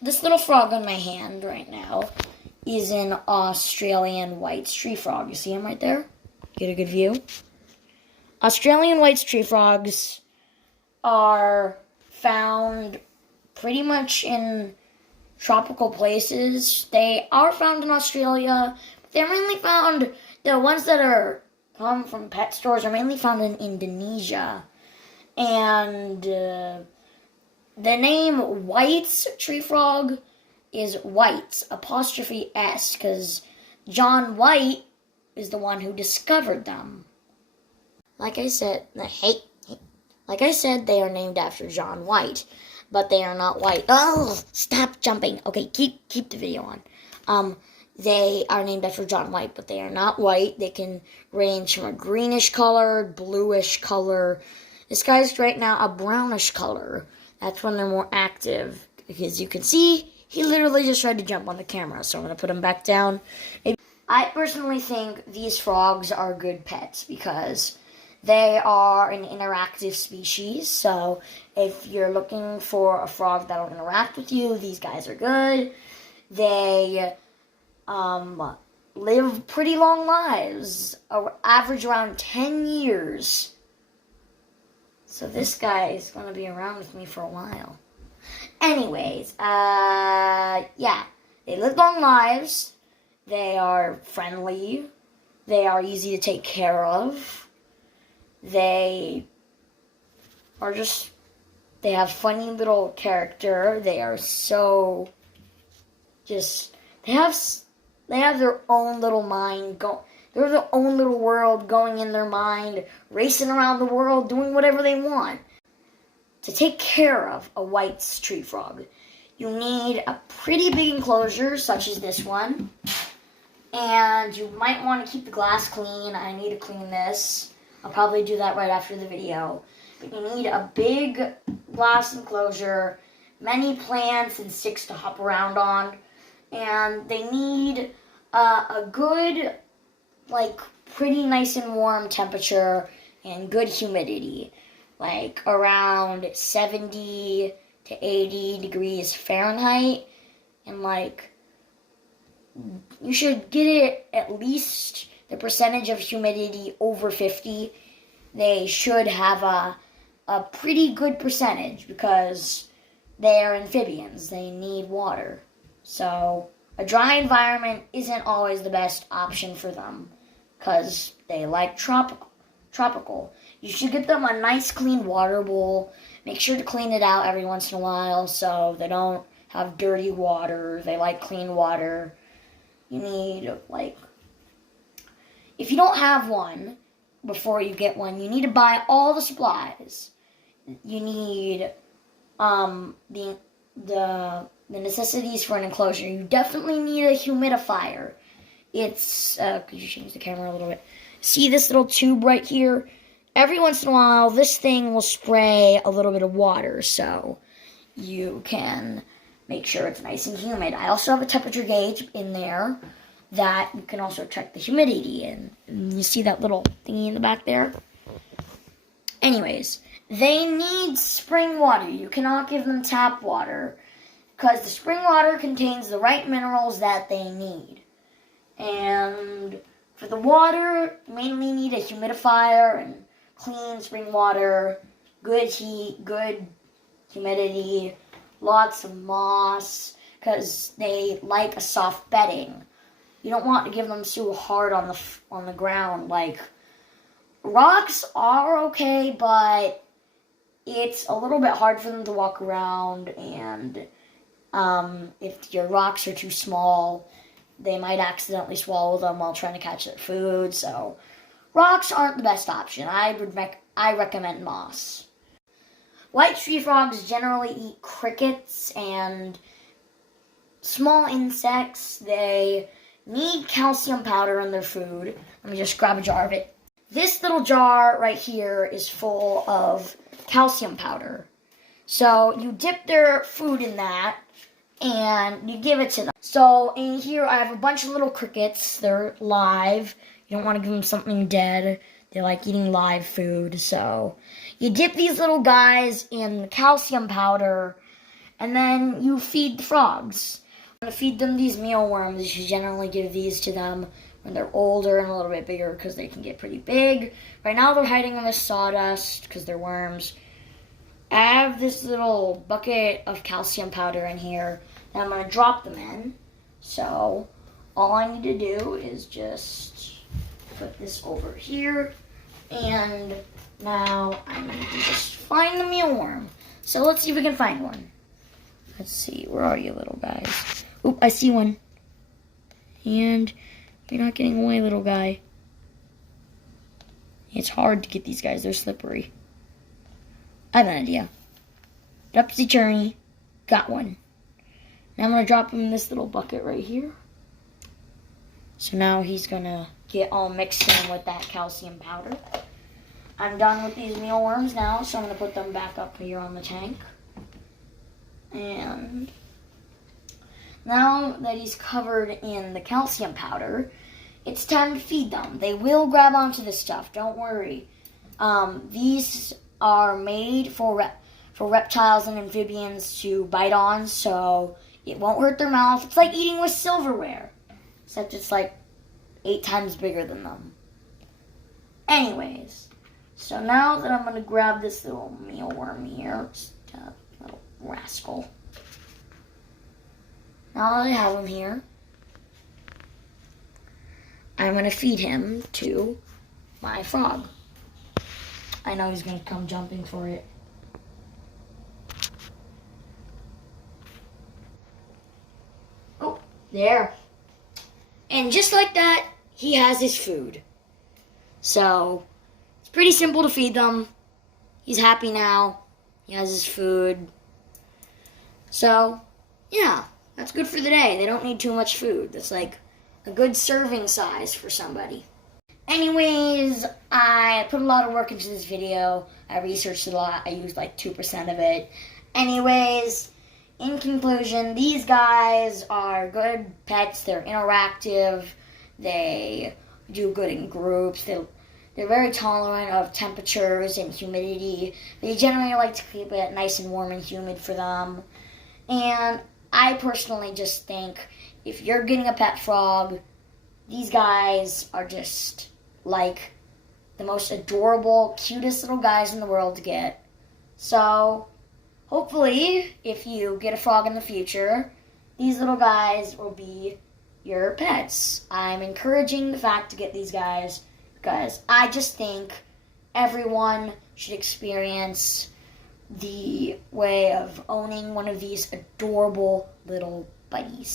This little frog on my hand right now is an Australian white tree frog. You see him right there? Get a good view. Australian white tree frogs are found pretty much in tropical places. They are found in Australia. But they're mainly found, the ones that come from pet stores are mainly found in Indonesia. And the name White's tree frog is White's, apostrophe S, because John White is the one who discovered them. Like I said, they are named after John White, but they are not white. Oh, stop jumping. Okay, keep the video on. They are named after John White, but they are not white. They can range from a greenish color, bluish color. This guy's right now a brownish color. That's when they're more active. Because you can see, he literally just tried to jump on the camera. So I'm going to put him back down. I personally think these frogs are good pets because they are an interactive species. So if you're looking for a frog that will interact with you, these guys are good. They live pretty long lives, average around 10 years. So this guy is going to be around with me for a while. Anyways, yeah. They live long lives. They are friendly. They are easy to take care of. They have funny little character. They are so they have their own little mind They're their own little world going in their mind, racing around the world, doing whatever they want. To take care of a white tree frog, you need a pretty big enclosure, such as this one. And you might want to keep the glass clean. I need to clean this. I'll probably do that right after the video. But you need a big glass enclosure, many plants and sticks to hop around on. And they need a good, pretty nice and warm temperature and good humidity, like around 70 to 80 degrees Fahrenheit, and you should get it at least the percentage of humidity over 50. They should have a pretty good percentage because they are amphibians. They need water. So a dry environment isn't always the best option for them because they like tropical. You should get them a nice clean water bowl. Make sure to clean it out every once in a while so they don't have dirty water. They like clean water. You need, if you don't have one before you get one, you need to buy all the supplies. You need the necessities for an enclosure. You definitely need a humidifier. It's, could you change the camera a little bit? See this little tube right here? Every once in a while, this thing will spray a little bit of water, so you can make sure it's nice and humid. I also have a temperature gauge in there that you can also check the humidity in. And you see that little thingy in the back there? Anyways, they need spring water. You cannot give them tap water because the spring water contains the right minerals that they need. And for the water, you mainly need a humidifier and clean spring water, good heat, good humidity, lots of moss, because they like a soft bedding. You don't want to give them too hard on the ground. Rocks are okay, but it's a little bit hard for them to walk around, and if your rocks are too small, they might accidentally swallow them while trying to catch their food. So rocks aren't the best option. I recommend moss. White tree frogs generally eat crickets and small insects. They need calcium powder in their food. Let me just grab a jar of it. This little jar right here is full of calcium powder. So you dip their food in that and you give it to them. So in here I have a bunch of little crickets. They're live. You don't want to give them something dead. They like eating live food. So you dip these little guys in the calcium powder And then you feed the frogs. I'm going to feed them these mealworms. You should generally give these to them when they're older and a little bit bigger because they can get pretty big. Right now they're hiding in the sawdust because they're worms. I have this little bucket of calcium powder in here that I'm going to drop them in. So all I need to do is just put this over here. And now I need to just find the mealworm. So let's see if we can find one. Let's see, where are you, little guys? Oop, I see one. And you're not getting away, little guy. It's hard to get these guys, they're slippery. I have an idea. Dupsy Journey, got one. Now I'm going to drop him in this little bucket right here. So now he's going to get all mixed in with that calcium powder. I'm done with these mealworms now, so I'm going to put them back up here on the tank. And now that he's covered in the calcium powder, it's time to feed them. They will grab onto this stuff, don't worry. These are made for reptiles and amphibians to bite on, so it won't hurt their mouth. It's like eating with silverware, except it's like 8 times bigger than them. Anyways, so now that I'm going to grab this little mealworm here, just a little rascal. Now that I have him here, I'm going to feed him to my frog. I know he's going to come jumping for it. Oh, there. And just like that, he has his food. So, it's pretty simple to feed them. He's happy now. He has his food. So, yeah, that's good for the day. They don't need too much food. That's like a good serving size for somebody. Anyways, I put a lot of work into this video. I researched a lot. I used like 2% of it. Anyways, in conclusion, these guys are good pets. They're interactive. They do good in groups. They're very tolerant of temperatures and humidity. They generally like to keep it nice and warm and humid for them. And I personally just think if you're getting a pet frog, these guys are just like the most adorable, cutest little guys in the world to get. So, hopefully, if you get a frog in the future, these little guys will be your pets. I'm encouraging the fact to get these guys because I just think everyone should experience the way of owning one of these adorable little buddies.